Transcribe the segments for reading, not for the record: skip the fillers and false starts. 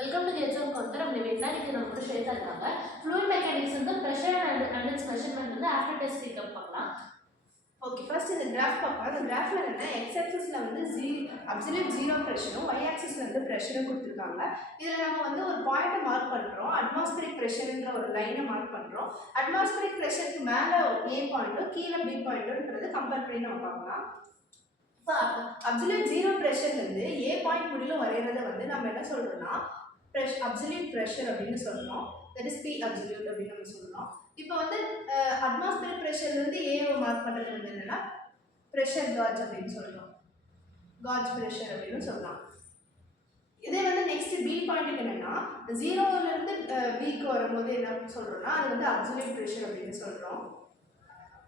Welcome to exam நம்ம நிவேதா இது நம்ம கூட ஷேர் பண்ணிருக்காங்க. ஃப்ளூயிட் மெக்கானிக்ஸ் வந்து பிரஷர் அண்ட் இட்ஸ் மெஷர்மென்ட் வந்து ஆஃப்டர் டெஸ்ட் ரீகப் பார்க்கலாம். ஓகே, ஃபர்ஸ்ட் இந்த கிராஃப் பார்ப்போம். அந்த கிராஃப்ல என்ன எக்ஸ் ஆக்சிஸ்ல வந்து அப்சல்யூட் ஜீரோ பிரஷரும் y ஆக்சிஸ்ல வந்து பிரஷரும் கொடுத்துருக்காங்க. இதில் நம்ம வந்து ஒரு பாயிண்ட்டை மார்க் பண்ணுறோம். அட்மாஸ்பியரிக் ப்ரெஷர்ன்ற ஒரு லைனை மார்க் பண்ணுறோம். அட்மாஸ்பியரிக் ப்ரெஷருக்கு மேலே A பாயிண்ட்டும் கீழே B பாயிண்ட்டுன்றது கம்பேர் பண்ணி நம்ம பார்க்கலாம். இப்போ அப்சல்யூட் ஜீரோ ப்ரெஷர்லேருந்து A பாயிண்ட் முடியல வரைகிறத வந்து நம்ம என்ன சொல்கிறோம்னா அப்சல்யூட் ப்ரெஷர் அப்படின்னு சொல்கிறோம். தட் இஸ் P அப்சல்யூட் அப்படின்னு நம்ம சொல்கிறோம். இப்போ வந்து அட்மாஸ்பியர் ப்ரெஷர்லேருந்து ஏவை மார்க் பண்ணுறது வந்து என்னென்னா ப்ரெஷர் காஜ் அப்படின்னு சொல்கிறோம். காஜ் ப்ரெஷர் அப்படின்னு சொல்லலாம். இதே வந்து நெக்ஸ்ட் பி பாயிண்ட்டுக்கு என்னென்னா ஜீரோவிலேருந்து பிக்கு வரும்போது என்ன சொல்கிறோம்னா அது வந்து அப்சல்யூட் ப்ரெஷர் அப்படின்னு சொல்கிறோம்.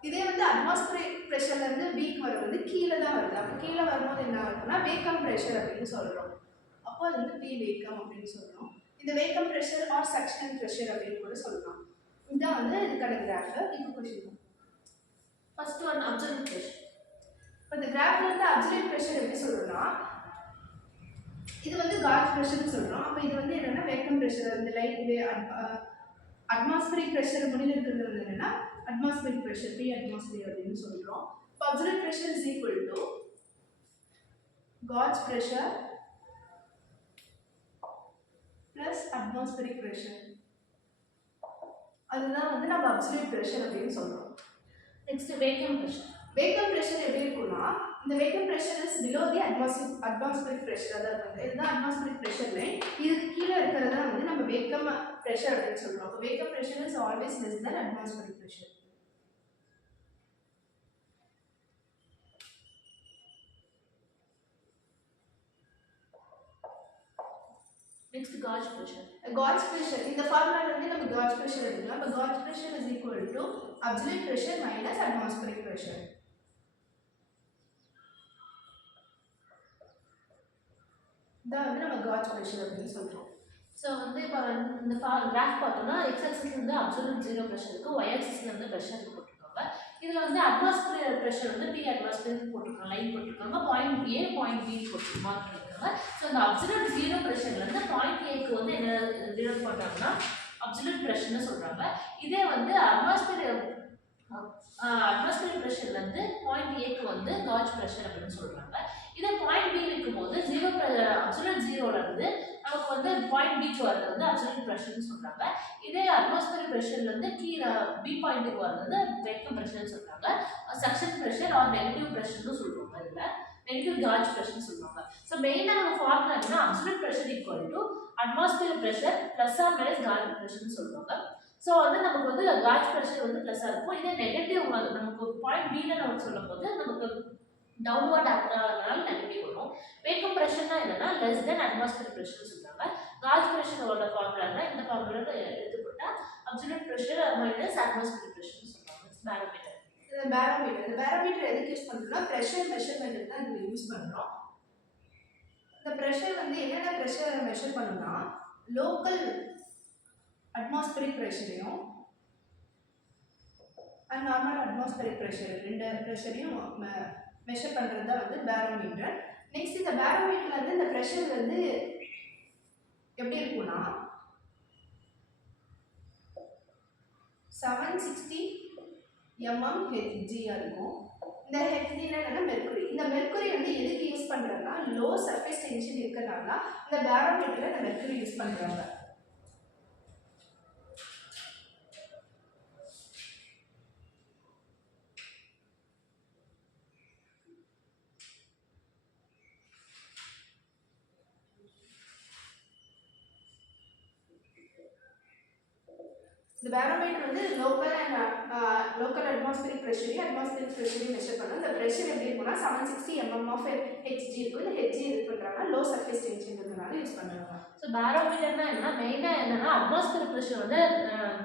இதே வந்து அட்மாஸ்பியரிக் ப்ரெஷர்லேருந்து பிக்கு வரும்போது கீழே தான் வருது. அப்போ கீழே வரும்போது என்ன ஆகுதுன்னா வேக்கம் ப்ரெஷர் அப்படின்னு சொல்கிறோம். அப்போ அது வந்து பி வேக்கம் அப்படின்னு சொல்கிறோம். இந்த vacuum pressure or suction pressure அப்படின்னு கூட சொல்லலாம். இதான் வந்து இதுக்கான கிராஃப். இப்போ question first one absolute pressure. இப்போ இந்த கிராஃப்ல இருந்து அப்சல்யூட் ப்ரெஷர் எப்படி சொல்றோம்னா இது வந்து காஜ் ப்ரெஷர்னு சொல்றோம். அப்போ இது வந்து என்னன்னா வேக்கம் ப்ரெஷர். இந்த லைட் அட்மாஸ்பியரிக் ப்ரெஷர் முடியல இருக்கிறது வந்து என்னன்னா அட்மாஸ்பியரிக் ப்ரெஷர் பி அட்மாஸ்பியர் அப்படின்னு சொல்றோம். இப்போ absolute pressure is equal to gauge pressure plus atmospheric pressure. அதுதான் வந்து நம்ம அப்சல்யூட் ப்ரெஷர் அப்படின்னு சொல்றோம். Next vacuum pressure. Vacuum pressure எப்படி இருக்கும்னா இந்த vacuum pressure is below the atmospheric pressure. அதாவது வந்து இதுதான் அட்மாஸ்பியரிக் ப்ரெஷர் லைன். இதுக்கு கீழே இருக்கிறது தான் வந்து நம்ம வேக்கம் ப்ரெஷர் அப்படின்னு சொல்றோம். அப்போ vacuum pressure is always less than atmospheric pressure. Next gauge pressure. Gauge pressure இந்த ஃபார்முலால இருந்து நம்ம காஜ் ப்ரெஷர் எடுக்கலாம். இப்போ gauge pressure is equal to absolute pressure minus atmospheric pressure. இதான் வந்து நம்ம காஜ் ப்ரெஷர் அப்படின்னு சொல்றோம். ஸோ வந்து இப்போ இந்த கிராஃப் பார்த்தோம்னா எக்ஸ் ஆக்சிஸ்ல இருந்து அப்சல்யூட் ஜீரோ ப்ரெஷருக்கு ஒய் ஆக்சிஸ்ல இருந்து ப்ரெஷர் போட்டிருக்காங்க. இதில் வந்து அட்மாஸ்பியர் ப்ரெஷர் வந்து பி அட்மாஸ்பியர் போட்டிருக்காங்க, லைன் போட்டிருக்காங்க. பாயிண்ட் ஏ பாயிண்ட் பி போட்டு மார்க் பண்ணியிருக்காங்க. ஸோ இந்த அப்சல்யூட் ஜீரோ ப்ரெஷர்லேருந்து பாயிண்ட் ஏக்கு வந்து என்ன டினோட் பண்ணுறாங்கன்னா அப்சல்யூட் ப்ரெஷர்னு சொல்கிறாங்க. இதே வந்து அட்மாஸ்பியர் ப்ரெஷர்லேருந்து பாயிண்ட் ஏக்கு வந்து காஜ் ப்ரெஷர் அப்படின்னு சொல்கிறாங்க. இதே பாயிண்ட் பி இருக்கும்போது அப்சல்யூட் ஜீரோலேருந்து நமக்கு வந்து பாயிண்ட் பிக்கு வரது வந்து அப்சல்யூட் ப்ரெஷர்னு சொல்கிறாங்க. இதே அட்மாஸ்பியர் ப்ரெஷர்லேருந்து கீழே பி பாயிண்ட்டுக்கு வரது வந்து வேக்கம் ப்ரெஷர்னு சொல்கிறாங்க. சக்ஷன் ப்ரெஷர் ஆர் நெகட்டிவ் ப்ரெஷர்னு சொல்லுவாங்க. இதில் நெகட்டிவ் காஜ் ப்ரெஷர்னு சொல்லுவாங்க. ஸோ மெயினாக நம்ம ஃபார்முலா என்னன்னா absolute pressure equal to atmosphere pressure plus or minus gauge ப்ரெஷர்னு சொல்லுவாங்க. ஸோ வந்து நமக்கு வந்து காஜ் ப்ரெஷர் வந்து ப்ளஸ்ஸாக இருக்கும். இதே நெகட்டிவ் நமக்கு பாயிண்ட் பியில் நமக்கு சொல்லும் போது நமக்கு டவுன்வர்ட் ஆகிறதுனால நெகட்டிவ் வரும். வேக்கம் ப்ரெஷர்னா என்னன்னா லெஸ் தென் அட்மாஸ்பியர் ப்ரெஷர்னு சொல்றாங்க. காஜ் ப்ரெஷரோட ஃபார்முலா இந்த ஃபார்முலா எடுத்துக்கிட்டா அப்சல்யூட் ப்ரெஷர் மைனஸ் அட்மாஸ்பியர் ப்ரெஷர்னு சொல்றாங்க. பேரோமீட்டர். இந்த பேரோமீட்டர் எதுக்கு யூஸ் பண்றோம்னா ப்ரெஷர் மெஷர்மென்ட் தான் இதுல யூஸ் பண்றோம். இந்த ப்ரெஷர் வந்து என்னென்ன ப்ரெஷர் மெஷர் பண்ணுனா லோக்கல் அட்மாஸ்பியரிக் ப்ரெஷரையும் அண்ட் நார்மல் அட்மாஸ்பியரிக் ப்ரெஷர் ரெண்டு ப்ரெஷரையும் மெஷர் பண்ணுறது தான் வந்து பேரோமீட்டர். நெக்ஸ்ட் இந்த பேரோமீட்டர்ல வந்து இந்த ப்ரெஷர் வந்து எப்படி இருக்கும்னா 760 mmHg இருக்கும். இந்த ஹெச்ஜினா என்னன்னா மெர்க்குரி. இந்த மெர்க்குரி வந்து எதுக்கு யூஸ் பண்றாங்கன்னா லோ சர்ஃபேஸ் டென்ஷன் இருக்கிறதுனால இந்த பேரோமீட்டர்ல இந்த மெர்க்குரி யூஸ் பண்றாங்க. இந்த பேரோமீட்டர் வந்து லோக்கல் அட்மாஸ்பியரிக் ப்ரெஷரையும் மெஷர் பண்ணும். இந்த ப்ரெஷர் எப்படி இருக்கும்னா 760 mmHg இருக்கும். இந்த ஹெச்ஜி இது பண்ணுறாங்க லோ சர்ஃபேஸ் டென்ஷன் இருக்கிறதுனால யூஸ் பண்ணுறாங்க. ஸோ பேரோமீட்டர்னா மெயினாக என்னன்னா அட்மாஸ்பியர் ப்ரெஷர் வந்து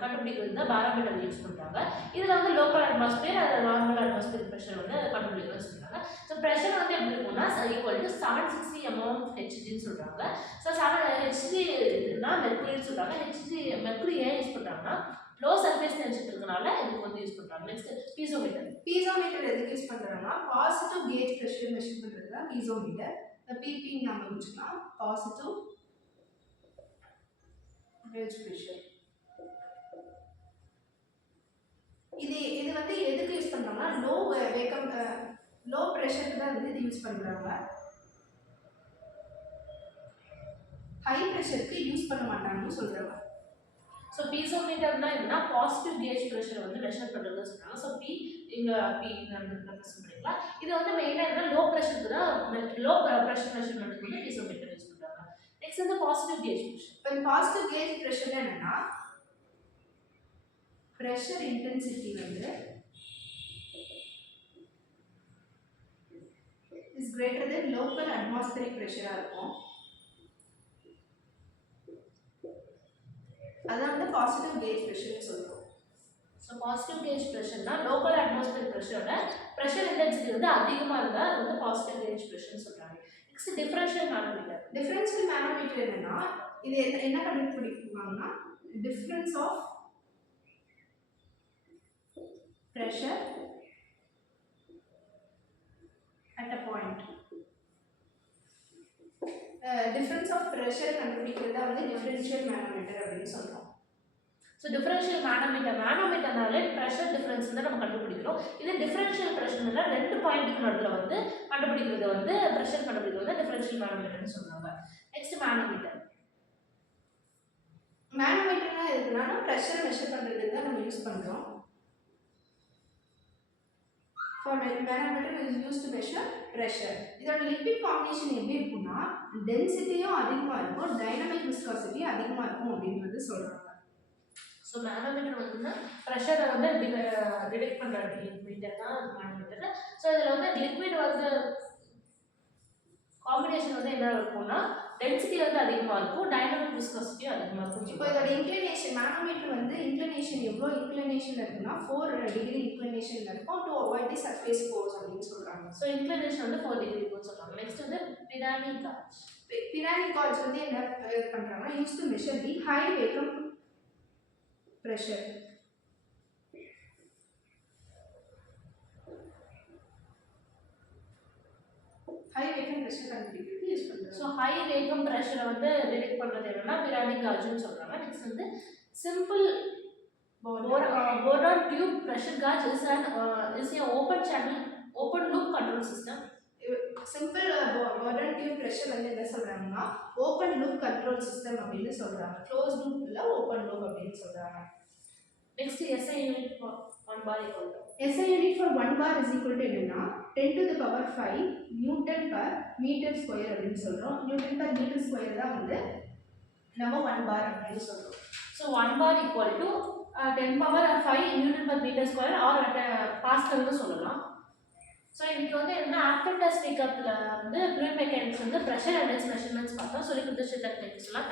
கண்டுபிடிக்கிறது தான் பேரோமீட்டர் யூஸ் பண்ணுறாங்க. இதில் வந்து local atmosphere normal atmosphere pressure வந்து கண்டுபிடிக்கிறது சொல்கிறாங்க. ஸோ ப்ரெஷர் வந்து எப்படி இருக்கும்னா ஈக்குவல் டு 760 mmHgன்னு சொல்கிறாங்க. ஸோ ஹெச்ஜினா மெர்க்குரின்னு சொல்கிறாங்க. ஹெச்ஜி மெர்க்குரி ஏன் யூஸ் பண்ணுறாங்கன்னா லோ சர்ஃபேஸ் டென்ஷன் இருக்கனால இதுக்கு வந்து யூஸ் பண்ணுறாங்க. நெக்ஸ்ட் பீசோமீட்டர் எதுக்கு யூஸ் பண்ணுறோம்னா பாசிட்டிவ் கேஜ் ப்ரெஷர் மெஷர் பண்ணுறது தான் பீசோமீட்டர். இந்த பிபி ஞாபகம் வச்சுக்கலாம். Positive gauge pressure. இது வந்து எதுக்கு யூஸ் பண்றாங்கன்னா லோ ப்ரெஷருக்கு தான் வந்து இது யூஸ் பண்றாங்க. ஹை ப்ரெஷருக்கு யூஸ் பண்ண மாட்டாங்கன்னு சொல்றாங்க. ஸோ பீசோமீட்டர்னா என்னன்னா பாசிட்டிவ் கேஜ் ப்ரெஷர் வந்து மெஷர் பண்ணுறதுன்னு சொல்றாங்க. ஸோ பி ரெப்ரசென்ட் பண்ணிங்களா. இது வந்து மெயினாக என்ன லோ ப்ரெஷருக்கு தான் லோ ப்ரெஷர் மெஷர்மெண்ட்டுக்கு வந்து பீசோமீட்டர் யூஸ் பண்ணுறாங்க. நெக்ஸ்ட் வந்து பாசிட்டிவ் கேஜ் ப்ரெஷர். இப்போ பாசிட்டிவ் கேஜ் ப்ரெஷர்னா என்னன்னா ப்ரெஷர் இன்டென்சிட்டி வந்து is greater than local atmospheric ப்ரெஷராக இருக்கும். அதான் வந்து பாசிட்டிவ் கேஜ் ப்ரெஷர்னு சொல்லுவோம். ஸோ பாசிட்டிவ் கேஜ் ப்ரெஷர்னா லோக்கல் அட்மாஸ்பியர் ப்ரெஷரோட ப்ரெஷர் இன்டென்சிட்டி வந்து அதிகமாக இருந்தால் அது வந்து பாசிட்டிவ் கேஜ் ப்ரெஷர்னு சொல்கிறாங்க. Next differential manometer. Differential manometer என்னன்னா இது என்ன கண்டுபிடிப்பாங்கன்னா difference of pressure at a point. Difference of pressure கண்டுபிடிக்கிறதா வந்து டிஃபரன்ஷியல் மேனோமீட்டர் அப்படின்னு சொல்றோம். ஸோ டிஃபரன்ஷியல் மேனோமீட்டர்னாலே ப்ரெஷர் டிஃபரன்ஸ் வந்து நம்ம கண்டுபிடிக்கிறோம். இது டிஃபரன்ஷியல் ப்ரெஷர்னா 2 பாயிண்ட்டுக்கு நடுவில் வந்து கண்டுபிடிக்கிறது வந்து ப்ரெஷர் கண்டுபிடிக்கிறது வந்து டிஃபரன்ஷியல் மேனோமீட்டர்னு சொல்றாங்க. Next manometer. மேனோமீட்டர்னா எதுக்குன்னா ப்ரெஷர் மெஷர் பண்ணுறதுக்கு தான் நம்ம யூஸ் பண்ணுறோம். For manometer is used to measure pressure. இதோட லிக்விட் காம்பினேஷன் எப்படி இருக்கும்னா டென்சிட்டியும் அதிகமாக இருக்கும், டைனமிக் விஸ்காசிட்டி அதிகமாக இருக்கும் அப்படின்றது சொல்கிறாங்க. ஸோ மேனோமீட்டர் வந்து ப்ரெஷரை வந்து டிடெக்ட் பண்ணுற மீட்டர் தான் மேனோமீட்டர். ஸோ இதில் வந்து லிக்விட் வந்து காம்பினேஷன் வந்து என்ன இருக்கும்னா டென்சிட்டி வந்து அதிகமாக இருக்கும், டைனமிக் விஸ்காசிட்டியும் அதிகமாக இருக்கும். இப்போ இதோட இன்க்ளினேஷன் மேனோமீட்டர் வந்து இன்க்ளினேஷன் எவ்வளோ இன்க்ளினேஷன் இருக்குன்னா 4 டிகிரி இன்க்ளினேஷன் இருக்கும் to avoid the surface force அப்படின்னு சொல்கிறாங்க. ஸோ இன்க்ளினேஷன் வந்து 4 டிகிரி இருக்கும்னு சொல்கிறாங்க. நெக்ஸ்ட் வந்து பிரானிக் காஜ். பிரானிக் காஜ் வந்து என்ன பண்ணுறாங்கன்னா use to measure the high vacuum pressure. High vacuum pressure கண்டுபிடிக்கிறது யூஸ் பண்ணுறாங்க. ஸோ ஹை வேக்கம் ப்ரெஷரை வந்து டிடெக்ட் பண்ணுறது என்னன்னா பிரானிக் காஜ்னு சொல்கிறாங்க. நெக்ஸ்ட் வந்து simple boron tube pressure gauge is a open channel open loop control system. Simple boron tube pressure வந்து என்ன சொல்றாங்கன்னா ஓபன் லூப் கண்ட்ரோல் சிஸ்டம் அப்படின்னு சொல்றாங்க. க்ளோஸ் லூப் இல்ல ஓபன் லூப் அப்படின்னு சொல்றாங்க. Next SI unit for 1 bar equal to SI unit for 1 bar is equal to என்னன்னா 10 to the power 5 newton per metre square அப்படின்னு சொல்றோம். நியூட்டன் per மீட்டர் ஸ்கொயர் தான் வந்து நம்ம 1 bar அப்படின்னு சொல்றோம். So 1 bar equal to 10 power 5 newton per metre square or பாஸ்கல்னு சொல்லலாம். ஸோ இன்னைக்கு வந்து என்ன ஆஃப்டர் டெஸ்ட் பிக்கப்பில் வந்து ஃப்ளூயிட் மெக்கானிக்ஸ் வந்து ப்ரெஷர் அண்ட் மெஷர்மெண்ட்ஸ் பார்த்தோம். சொல்லி கொடுத்த டெக்னிக்ஸ்லாம்.